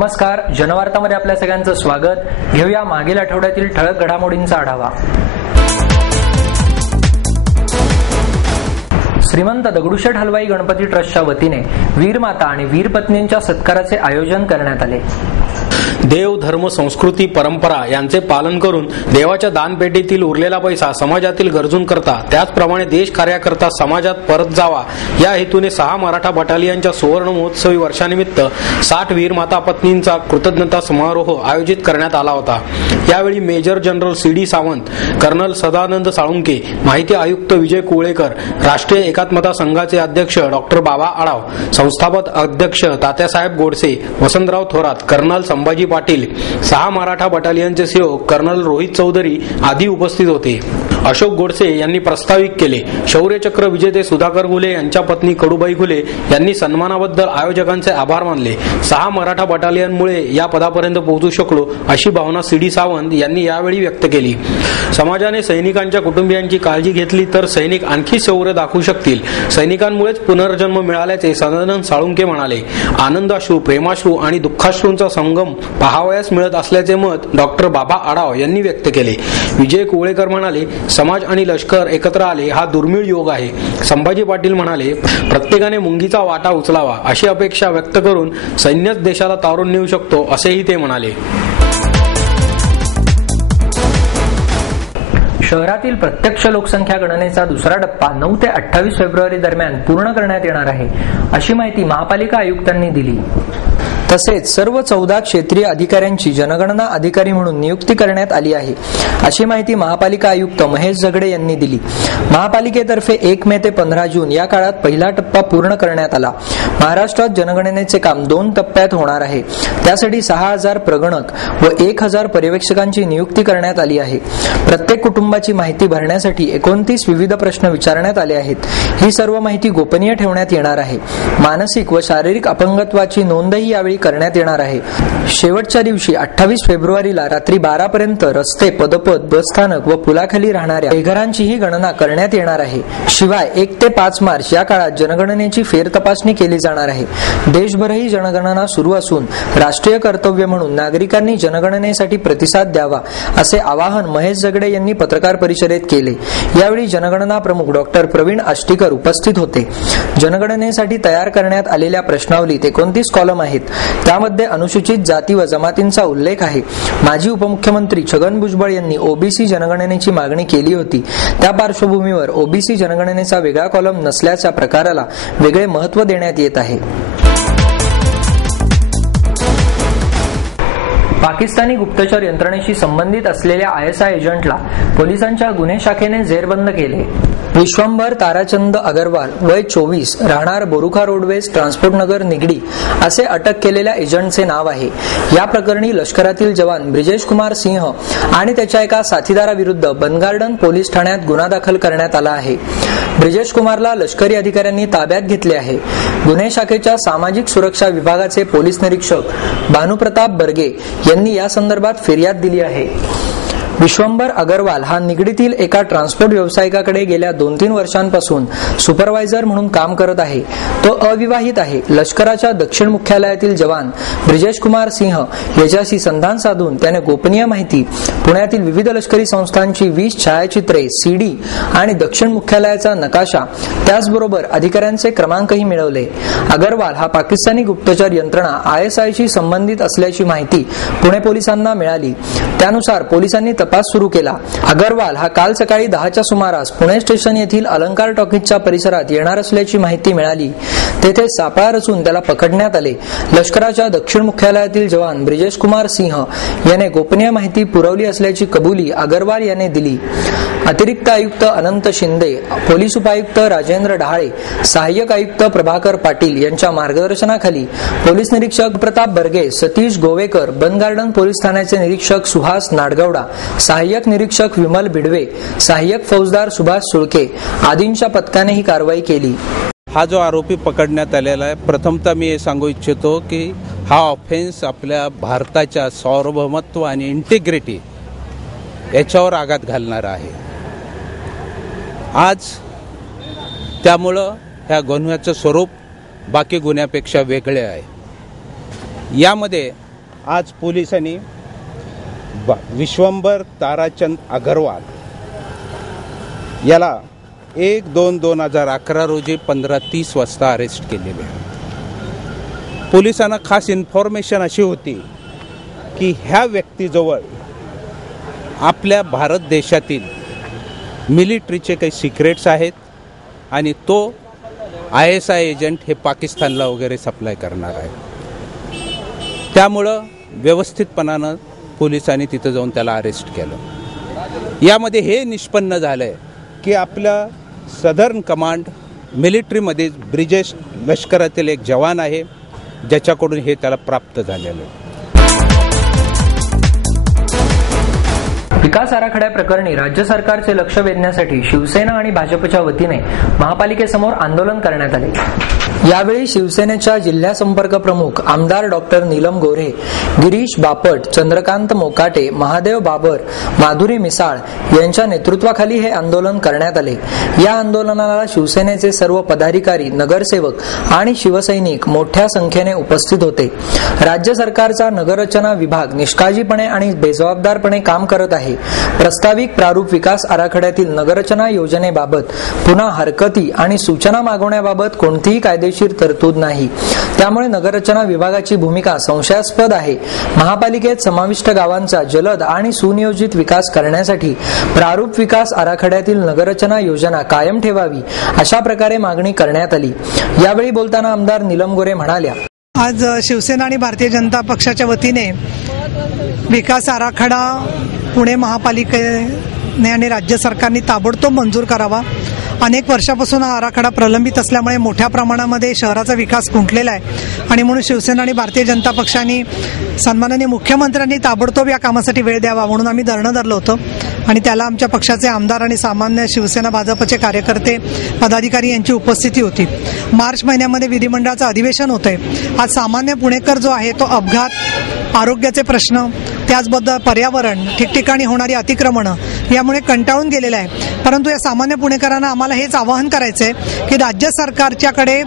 नमस्कार, जनवार्तामध्ये आपल्या सगळ्यांचं स्वागत। घेऊया मागील आठवड्यातील ठळक घडामोडींचा आढावा। श्रीमंत दगडूशेठ हलवाई गणपती ट्रस्टच्या वतीने वीरमाता आणि वीरपत्नींच्या सत्काराचे आयोजन करण्यात आले। देव, धर्म, संस्कृती, परंपरा यांचे पालन करून देवाच्या दानपेटीतील उरलेला पैसा समाजातील गरजूंकरता त्याचप्रमाणे देश कार्याकरता समाजात परत जावा या हेतूने 6 मराठा बटालियनच्या सुवर्ण महोत्सवी वर्षानिमित्त 60 वीरमाता पत्नींचा कृतज्ञता समारोह आयोजित करण्यात आला होता। यावेळी major general C D. Sawant, colonel Sadanand Salunke, माहिती आयुक्त विजय कुवळेकर, राष्ट्रीय एकात्मता संघाचे अध्यक्ष डॉक्टर बाबा आढाव, संस्थापक अध्यक्ष तात्यासाहेब गोडसे, वसंतराव थोरात, कर्नल संभाजी पाटील, 6 मराठा बटालियनचे सीओ कर्नल रोहित चौधरी आदी उपस्थित होते। अशोक गोडसे यांनी प्रास्ताविक केले। शौर्यचक्र विजेते सुधाकर घुले यांच्या पत्नी कडूबाई घुले यांनी सन्मानाबद्दल आयोजकांचे आभार मानले। 6 मराठा बटालियनमुळे या पदापर्यंत पोहोचू शकलो अशी भावना सी.डी. सावंत यांनी यावेळी व्यक्त केली। समाजाने सैनिकांच्या कुटुंबियांची काळजी घेतली तर सैनिक आणखी शौर्य दाखवू शकतील। सैनिकांमुळेच पुनर्जन्म मिळाल्याचे सदानंद साळुंके म्हणाले। आनंदाश्रू, प्रेमाश्रू आणि दुःखाश्रूंचा संगम पाहावयास मिळत असल्याचे मत डॉक्टर बाबा आढाव यांनी व्यक्त केले। विजय कुवळेकर म्हणाले, समाज आणि लष्कर एकत्र आले हा दुर्मिळ योग आहे। संभाजी पाटील म्हणाले, प्रत्येकाने मुंगीचा वाटा उचलावा अशी अपेक्षा व्यक्त करून सैन्यच देशाला तारून नेऊ शकतो असेही ते म्हणाले। शहरातील प्रत्यक्ष लोकसंख्या गणनेचा दुसरा टप्पा 9 ते 28 फेब्रुवारी दरम्यान पूर्ण करण्यात येणार आहे, अशी माहिती महापालिका आयुक्तांनी दिली। तसेच सर्व 14 क्षेत्रीय अधिकाऱ्यांची जनगणना अधिकारी म्हणून नियुक्ती करण्यात आली आहे, अशी माहिती महापालिका आयुक्त महेश झगडे यांनी दिली। महापालिकेतर्फे 1 मे ते 15 जून या काळात पहिला टप्पा पूर्ण करण्यात आला। महाराष्ट्रात जनगणनेचे काम 2 टप्प्यात होणार आहे। त्यासाठी 6000 प्रगणक व 1000 पर्यवेक्षकांची नियुक्ती करण्यात आली आहे। प्रत्येक कुटुंबाची माहिती भरण्यासाठी 29 विविध प्रश्न विचारण्यात आले आहेत। ही सर्व माहिती गोपनीय ठेवण्यात येणार आहे। मानसिक व शारीरिक अपंगत्वाची नोंदही यावेळी करण्यात येणार आहे। शेवटच्या दिवशी 28 फेब्रुवारीला रात्री 12 पर्यंत रस्ते, पदपथ, बसस्थानक व पुलाखाली राहणाऱ्या बेघरांचीही गणना करण्यात येणार आहे। शिवाय 1 ते 5 मार्च या काळात जनगणनेची फेरतपासणी केली जाणार आहे। देशभरही जनगणना सुरू असून राष्ट्रीय कर्तव्य म्हणून नागरिकांनी जनगणनेसाठी प्रतिसाद द्यावा, असे आवाहन महेश झगडे यांनी पत्रकार परिषदेत केले। यावेळी जनगणना प्रमुख डॉक्टर प्रवीण आष्टीकर उपस्थित होते। जनगणनेसाठी तयार करण्यात आलेल्या प्रश्नावलीत 29 कॉलम आहेत। त्यामध्ये अनुसूचित जाती व जमातींचा उल्लेख आहे। माजी उपमुख्यमंत्री छगन भुजबळ यांनी ओबीसी जनगणनेची मागणी केली होती। त्या पार्श्वभूमीवर ओबीसी जनगणनेचा वेगळा कॉलम नसल्याच्या प्रकाराला वेगळे महत्त्व देण्यात येत आहे। पाकिस्तानी गुप्तचर यंत्रणेशी संबंधित असलेल्या ISI एजंटला पोलिसांच्या गुन्हे शाखेने जेरबंद केले। विश्वंभर ताराचंद अगरवाल, वय 24, राहणार बोरुखा रोडवेज, ट्रान्सपोर्ट नगर, निगडी असे अटक केलेल्या एजंटचे नाव आहे। या प्रकरणी लष्करातील जवान ब्रिजेश कुमार सिंह आणि त्याच्या एका साथीदाराविरुद्ध बनगार्डन पोलीस ठाण्यात गुन्हा दाखल करण्यात आला आहे। ब्रिजेश कुमारला लष्करी अधिकाऱ्यांनी ताब्यात घेतले आहे। गुन्हे शाखेच्या सामाजिक सुरक्षा विभागाचे पोलीस निरीक्षक भानुप्रताप बर्गे यांनी या संदर्भात फिर्याद दिली आहे। विश्वंभर अगरवाल हा निगडीतील एका ट्रान्सपोर्ट व्यावसायिकाकडे गेल्या 2-3 वर्षांपासून सुपरवायझर म्हणून काम करत आहे। तो अविवाहित आहे। लष्कराच्या दक्षिण मुख्यालयातील जवान ब्रिजेश कुमार सिंह याच्याशी संधान साधून त्याने गोपनीय माहिती, पुण्यातील विविध लष्करी संस्थांची 20 छायाचित्रे, CD आणि दक्षिण मुख्यालयाचा नकाशा, त्याचबरोबर अधिकाऱ्यांचे क्रमांकही मिळवले। अगरवाल हा पाकिस्तानी गुप्तचर यंत्रणा ISIशी संबंधित असल्याची माहिती पुणे पोलिसांना मिळाली। त्यानुसार पोलिसांनी तपास सुरू केला। अगरवाल हा काल सकाळी 10च्या सुमारास पुणे स्टेशन येथील अलंकार टॉकीजच्या परिसरात येणार असल्याची माहिती मिळाली। तेथे सापळा रचून त्याला पकडण्यात आले। लष्कराच्या दक्षिण मुख्यालयातील जवान ब्रिजेश कुमार सिंह याने गोपनीय माहिती पुरवली असल्याची कबुली अगरवाल याने दिली। अतिरिक्त आयुक्त अनंत शिंदे, पोलीस उपायुक्त राजेंद्र डहाळे, सहाय्यक आयुक्त प्रभाकर पाटील यांच्या मार्गदर्शनाखाली पोलीस निरीक्षक प्रताप बर्गे, सतीश गोवेकर, बनगार्डन पोलीस ठाण्याचे निरीक्षक सुहास नाडगवडा, सहाय्यक निरीक्षक विमल बिडवे, सहाय्यक फौजदार सुभाष सुळके आदींच्या पथकाने ही कारवाई केली। हा जो आरोपी पकडण्यात आलेला आहे, प्रथमतः मी हे सांगू इच्छितो की हा ऑफेन्स आपल्या भारताच्या सार्वभौमत्व आणि इंटिग्रिटी याच्यावर आघात घालणारा आहे। आज त्यामुळं ह्या गुन्ह्याचं स्वरूप बाकी गुन्ह्यापेक्षा वेगळे आहे। यामध्ये आज पोलिसांनी विश्वंभर ताराचंद अगरवाल याला 1/2/2011 रोजी 15:30 वाजता अरेस्ट केलेले आहे. पोलिसांना खास इन्फॉर्मेशन अशी होती की ह्या व्यक्तीजवळ आपल्या भारत देशातील मिलिटरीचे काही सिक्रेट्स आहेत आणि तो ISI एजंट हे पाकिस्तानला वगैरे सप्लाय करणार आहे. त्यामुळं व्यवस्थितपणानं पोलिसांनी तिथं जाऊन त्याला अरेस्ट केलं. यामध्ये हे निष्पन्न झालं आहे की आपल्या सदर्न कमांड मिलिटरीमध्ये ब्रिजेश लष्करातील एक जवान आहे ज्याच्याकडून हे त्याला प्राप्त झालेलं आहे. विकास आराखड्याप्रकरणी राज्य सरकारचे लक्ष वेधण्यासाठी शिवसेना आणि भाजपच्या वतीने महापालिकेसमोर आंदोलन करण्यात आले. यावेळी शिवसेनेच्या जिल्हा संपर्क प्रमुख आमदार डॉक्टर नीलम गोरे, गिरीश बापट, चंद्रकांत मोकाटे, महादेव बाबर, माधुरी मिसाळ यांच्या नेतृत्वाखाली हे आंदोलन करण्यात आले. या आंदोलनाला शिवसेनेचे सर्व पदाधिकारी, नगरसेवक आणि शिवसैनिक मोठ्या संख्येने उपस्थित होते. राज्य सरकारचा नगररचना विभाग निष्काळजीपणे आणि बेजबाबदारपणे काम करत आहे. प्रस्तावित प्रारूप विकास आराखड्यातील नगररचना योजनेबाबत पुन्हा हरकती आणि सूचना मागवण्याबाबत कोणतीही कायदेशीर तरतूद नाही. त्यामुळे नगररचना विभागाची भूमिका संशयास्पद आहे. महापालिकेत समाविष्ट गावांचा जलद आणि सुनियोजित विकास करण्यासाठी प्रारूप विकास आराखड्यातील नगररचना योजना कायम ठेवावी अशा प्रकारे मागणी करण्यात आली. यावेळी बोलताना आमदार नीलम गोरे म्हणाल्या, आज शिवसेना आणि भारतीय जनता पक्षाच्या वतीने विकास आराखडा पुणे महापालिकेने आणि राज्य सरकारने ताबडतोब मंजूर करावा. अनेक वर्षापासून हा आराखडा प्रलंबित असल्यामुळे मोठ्या प्रमाणामध्ये शहराचा विकास खुंटलेला आहे आणि म्हणून शिवसेना आणि भारतीय जनता पक्षाने सन्माननीय मुख्यमंत्र्यांनी ताबडतोब या कामासाठी वेळ द्यावा म्हणून आम्ही धरणं धरलं होतं आणि त्याला आमच्या पक्षाचे आमदार आणि सामान्य शिवसेना भाजपचे कार्यकर्ते, पदाधिकारी यांची उपस्थिती होती. मार्च महिन्यामध्ये विधिमंडळाचं अधिवेशन होतंय. आज सामान्य पुणेकर जो आहे तो अपघात, आरोग्याचे प्रश्न, त्याचबद्दल पर्यावरण, ठिकठिकाणी होणारी अतिक्रमणं यामुळे कंटाळून गेलेलं आहे. परंतु या सामान्य पुणेकरांना आम्हाला हेच आवाहन करायचं आहे की राज्य सरकारच्याकडे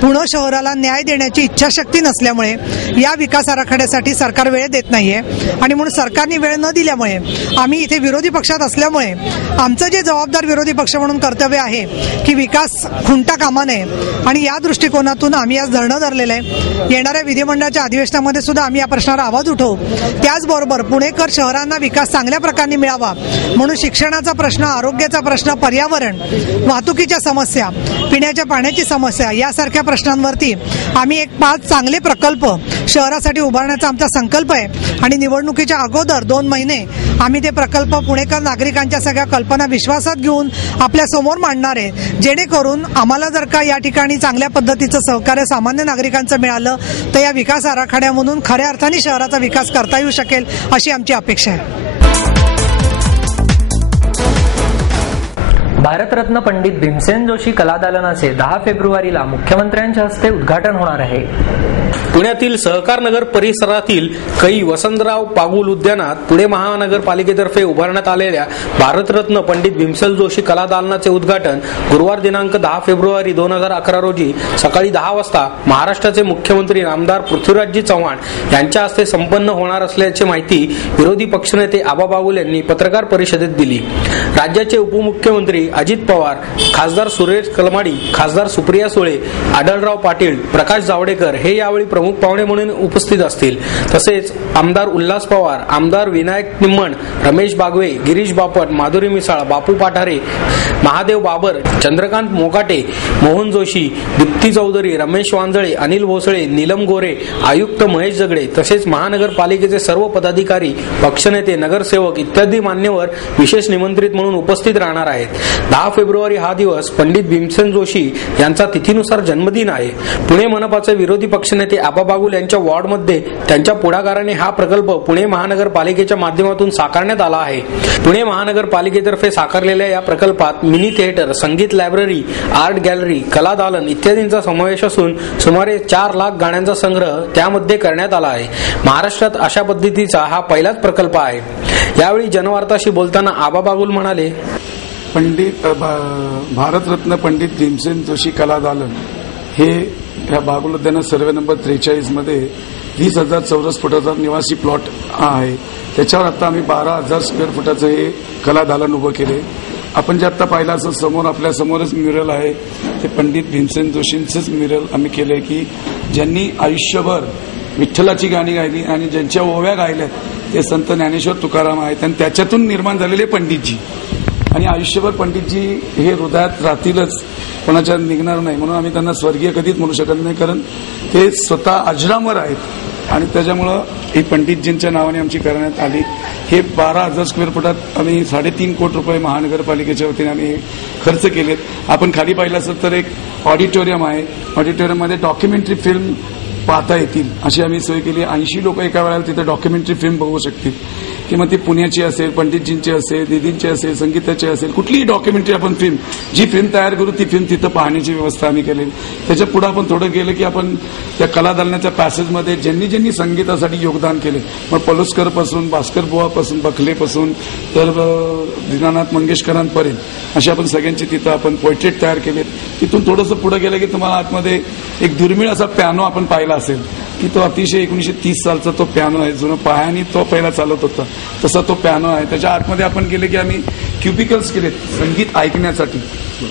पुणे शहराला न्याय देण्याची इच्छाशक्ती नसल्यामुळे या विकास आराखड्यासाठी सरकार वेळ देत नाहीये आणि म्हणून सरकारने वेळ न दिल्यामुळे आम्ही इथे विरोधी पक्षात असल्यामुळे आमचं जे जबाबदार विरोधी पक्ष म्हणून कर्तव्य आहे की विकास खुंटा कामा नये आणि या दृष्टिकोनातून आम्ही आज धरणं धरलेलं आहे. येणाऱ्या विधिमंडळाच्या अधिवेशनामध्ये सुद्धा आम्ही या प्रश्नावर आवाज उठवू. त्याचबरोबर पुणेकर शहरांना विकास चांगल्या प्रकारे मिळावा म्हणून शिक्षणाचा प्रश्न, आरोग्याचा प्रश्न, पर्यावरण, वाहतुकीच्या समस्या, पिण्याच्या पाण्याची समस्या यासारख्या प्रश्नांवरती आम्ही एक 5 चांगले प्रकल्प शहरासाठी उभारण्याचा आमचा संकल्प आहे आणि निवडणुकीच्या अगोदर 2 महिने आम्ही ते प्रकल्प पुणेकर नागरिकांच्या सगळ्या कल्पना विश्वासात घेऊन आपल्या समोर मांडणार आहे. जेणेकरून आम्हाला जर का या ठिकाणी चांगल्या पद्धतीचं सहकार्य सामान्य नागरिकांचं मिळालं तर या विकास आराखड्यामधून खऱ्या अर्थाने शहराचा विकास करता येऊ शकेल अशी आमची अपेक्षा आहे. भारतरत्न पंडित भीमसेन जोशी कलादालनाचे 10 फेब्रुवारीला मुख्यमंत्र्यांच्या हस्ते उद्घाटन होणार आहे. पुण्यातील सहकार नगर परिसरातील कै वसंतराव पागुल उद्यानात पुणे महानगरपालिकेतर्फे उभारण्यात आलेल्या भारतरत्न पंडित भीमसेन जोशी कलादालनाचे उद्घाटन गुरुवार दिनांक 10 फेब्रुवारी 2011 रोजी सकाळी 10 वाजता महाराष्ट्राचे मुख्यमंत्री आमदार पृथ्वीराजजी चव्हाण यांच्या हस्ते संपन्न होणार असल्याची माहिती विरोधी पक्षनेते आबा बागुल यांनी पत्रकार परिषदेत दिली. राज्याचे उपमुख्यमंत्री अजित पवार, खासदार सुरेश कलमाडी, खासदार सुप्रिया सुळे, आढळराव पाटील, प्रकाश जावडेकर हे यावेळी प्रमुख पाहुणे म्हणून उपस्थित असतील. तसेच आमदार उल्हास पवार, आमदार विनायक निम्मण, रमेश बागवे, गिरीश बापट, माधुरी मिसाळ, बापू पाठारे, महादेव बाबर, चंद्रकांत मोकाटे, मोहन जोशी, दीप्ती चौधरी, रमेश वांजळे, अनिल भोसळे, नीलम गोरे, आयुक्त महेश जगडे तसेच महानगरपालिकेचे सर्व पदाधिकारी, पक्षनेते, नगरसेवक इत्यादी मान्यवर विशेष निमंत्रित म्हणून उपस्थित राहणार आहेत. 10 फेब्रुवारी हा दिवस पंडित भीमसेन जोशी यांचा तिथीनुसार जन्मदिन आहे. पुणे मनपाचे विरोधी पक्षनेते आबा बागुल यांच्या वॉर्डमध्ये त्यांच्या पुढाकाराने हा प्रकल्प पुणे महानगरपालिकेच्या माध्यमातून साकारण्यात आला आहे. पुणे महानगरपालिकेतर्फे साकारलेल्या या प्रकल्पात मिनी थिएटर, संगीत लायब्ररी, आर्ट गॅलरी, कला दालन इत्यादींचा समावेश असून सुमारे 4 लाख गाण्यांचा संग्रह त्यामध्ये करण्यात आला आहे. महाराष्ट्रात अशा पद्धतीचा हा पहिलाच प्रकल्प आहे. यावेळी जनवार्ताशी बोलताना आबा बागुल म्हणाले, भारतरत्न पंडित भीमसेन जोशी कला दालन हे या बागुल उद्यानात सर्वे नंबर 43 मध्ये 20,000 चौरस फुटाचा निवासी प्लॉट आहे. त्याच्यावर आता आम्ही 12,000 स्क्वेअर फुटाचं हे कला दालन उभं केले. आपण जे आता पाहिलं असं समोर आपल्या समोरच म्युरल आहे, ते पंडित भीमसेन जोशींचंच म्युरल आम्ही केलंय की ज्यांनी आयुष्यभर विठ्ठलाची गाणी गायली आणि ज्यांच्या ओव्या गायल्या ते संत ज्ञानेश्वर तुकाराम आहेत आणि त्याच्यातून निर्माण झालेले पंडितजी. आणि आयुष्यभर पंडितजी हे हृदयात राहतीलच, कोणाच्या निघणार नाही. म्हणून आम्ही त्यांना स्वर्गीय कधीच म्हणू शकत नाही, कारण ते स्वतः अजरामर आहेत. आणि त्याच्यामुळं ही पंडितजींच्या नावाने आमची करण्यात आली. हे 12,000 स्क्वेअर फुटात आम्ही 3.5 कोटी रुपये महानगरपालिकेच्या वतीने आम्ही खर्च केलेत. आपण खाली पाहिलं असेल तर एक ऑडिटोरियम आहे. ऑडिटोरियममध्ये डॉक्युमेंटरी फिल्म पाहता येतील अशी आम्ही सोय केली. 80 लोक एका वेळेला तिथे डॉक्युमेंटरी फिल्म बघू शकतील. की मग ती पुण्याची असेल, पंडितजींची असेल, दिदींची असेल, संगीताची असेल, कुठलीही डॉक्युमेंटरी आपण फिल्म जी फिल्म तयार करू ती फिल्म तिथं पाहण्याची व्यवस्था आम्ही केली. त्याच्या पुढे आपण थोडं गेलं की आपण त्या कला दालनाच्या पॅसेजमध्ये ज्यांनी ज्यांनी संगीतासाठी योगदान केले, मग पलुस्करपासून, भास्कर बुवापासून, बखलेपासून तर दीनानाथ मंगेशकरांपर्यंत अशी आपण सगळ्यांची तिथं आपण पोर्ट्रेट तयार केलेत. तिथून थोडंसं पुढे गेलं की तुम्हाला आतमध्ये एक दुर्मिळ असा पियानो आपण पाहिला असेल की तो अतिशय 1930 सालचा तो पियानो आहे. जुनं पायाने तो पहिला चालत होता तसा तो पियानो आहे. त्याच्या आतमध्ये आपण गेले की आम्ही क्युबिकल्स केलेत संगीत ऐकण्यासाठी.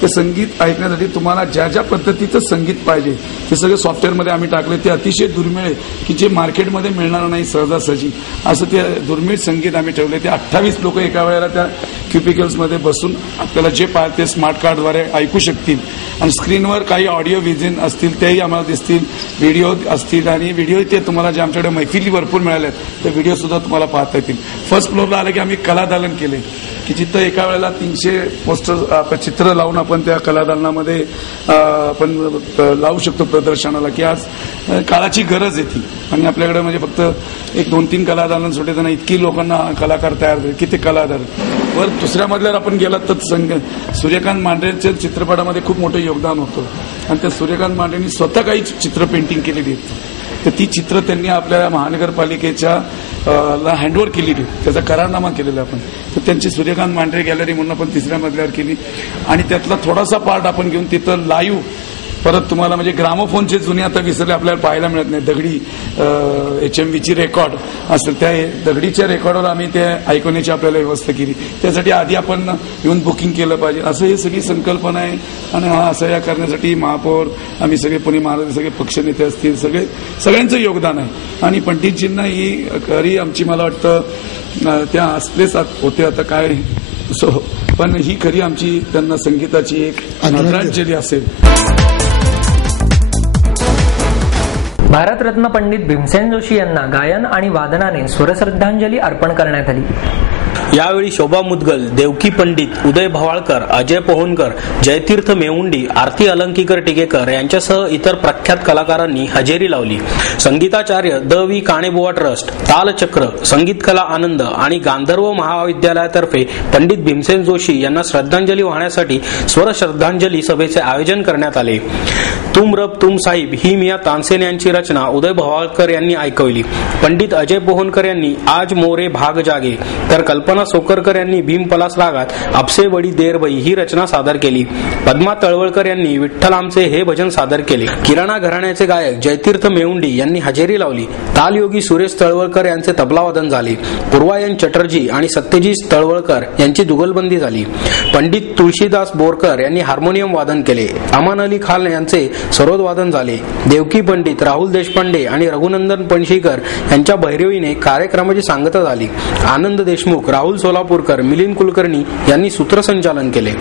ते संगीत ऐकण्यासाठी तुम्हाला ज्या ज्या पद्धतीचं संगीत पाहिजे ते सगळं सॉफ्टवेअरमध्ये आम्ही टाकले. ते अतिशय दुर्मिळ आहे की जे मार्केटमध्ये मिळणार नाही सहजासहजी, असं ते दुर्मिळ संगीत आम्ही ठेवले. ते 28 लोक एका वेळेला त्या क्युबिकल्समध्ये बसून आपल्याला जे पाहिजे ते स्मार्ट कार्डद्वारे ऐकू शकतील. आणि स्क्रीनवर काही ऑडिओ व्हिजन असतील तेही आम्हाला दिसतील, व्हिडिओ असतील. आणि व्हिडिओ ते तुम्हाला जे आमच्याकडे मैफिली भरपूर मिळाल्यात ते व्हिडिओ सुद्धा तुम्हाला पाहता येतील. फर्स्ट फ्लोअरला आलं की आम्ही कला दालन केले की जिथं एका वेळेला 300 पोस्टर चित्र लावून आपण त्या कलादालनामध्ये आपण लावू शकतो प्रदर्शनाला. की आज काळाची गरज आहे ती. आणि आपल्याकडे म्हणजे फक्त 1-2-3 कलादालन सुटे त्यांना इतकी लोकांना कलाकार तयार झाले की ते कलादार. वर दुसऱ्या मजल्यावर आपण गेलात तर सूर्यकांत मांढरेंच्या चित्रपटामध्ये खूप मोठं योगदान होतं. आणि त्या सूर्यकांत मांढरेंनी स्वतः काही चित्र पेंटिंग केलेली आहेत. तर ती चित्र त्यांनी आपल्या महानगरपालिकेच्या हँडओव्हर केलेली, त्याचा करारनामा केलेला आपण. तर त्यांची सूर्यकांत मांढरे गॅलरी म्हणून आपण 3ऱ्या मजल्यावर केली. आणि त्यातला थोडासा पार्ट आपण घेऊन तिथं लाईव्ह परत तुम्हाला म्हणजे ग्रामोफोनचे जुने आता विसरले आपल्याला पाहायला मिळत नाही, दगडी HMVची रेकॉर्ड असेल त्या दगडीच्या रेकॉर्डवर आम्ही ते ऐकवण्याची आपल्याला व्यवस्था केली. त्यासाठी आधी आपण येऊन बुकिंग केलं पाहिजे. असं ही सगळी संकल्पना आहे. आणि हा असं या करण्यासाठी महापौर, आम्ही सगळे पुणे महाराज, सगळे पक्षनेते असतील, सगळ्यांचं योगदान आहे. आणि पंडितजींना ही खरी आमची मला वाटतं त्या असलेच होते आता काय सो, पण ही खरी आमची त्यांना संगीताची एक आदरांजली असेल. भारतरत्न पंडित भीमसेन जोशी यांना गायन आणि वादनाने स्वरश्रद्धांजली अर्पण करण्यात आली. यावेळी शोभा मुदगल, देवकी पंडित, उदय भवाळकर, अजय पोहनकर, जयतीर्थ मेवुंडी, आरती अलंकीकर टिकेकर यांच्यासह इतर प्रख्यात कलाकारांनी हजेरी लावली. संगीताचार्य द वी काणेबुवा ट्रस्ट, तालचक्र, संगीत कला आनंद आणि गांधर्व महाविद्यालयातर्फे पंडित भीमसेन जोशी यांना श्रद्धांजली वाहण्यासाठी स्वर श्रद्धांजली सभेचे आयोजन करण्यात आले. तुम रब तुम साहिब ही मिया तानसेन यांची रचना उदय भवाळकर यांनी ऐकवली. पंडित अजय पोहनकर यांनी आज मोरे भाग जागे, तर कल्पना सोकरकर यांनी भीम पलास रागात आपसे बडी देर बई ही रचना सादर केली. पद्मा तळवळकर यांनी विठ्ठल आमचे हे भजन सादर केले. किराणा घराण्याचे गायक जयतीर्थ मेवुंडी यांनी हजेरी लावली. तालयोगी सुरेश तळवळकर यांचे तबलावादन झाले. पूर्वायन चटर्जी आणि सत्यजित तळवळकर यांची जुगलबंदी झाली. पंडित तुळशीदास बोरकर यांनी हार्मोनियम वादन केले. अमान अली खान यांचे सरोद वादन झाले. देवकी पंडित, राहुल देशपांडे आणि रघुनंदन पणशीकर यांच्या भैरवीने कार्यक्रमाची सांगता झाली. आनंद देशमुख, राहुल सोलापूरकर, मिलिंद कुलकर्णी यांनी सूत्रसंचालन केले.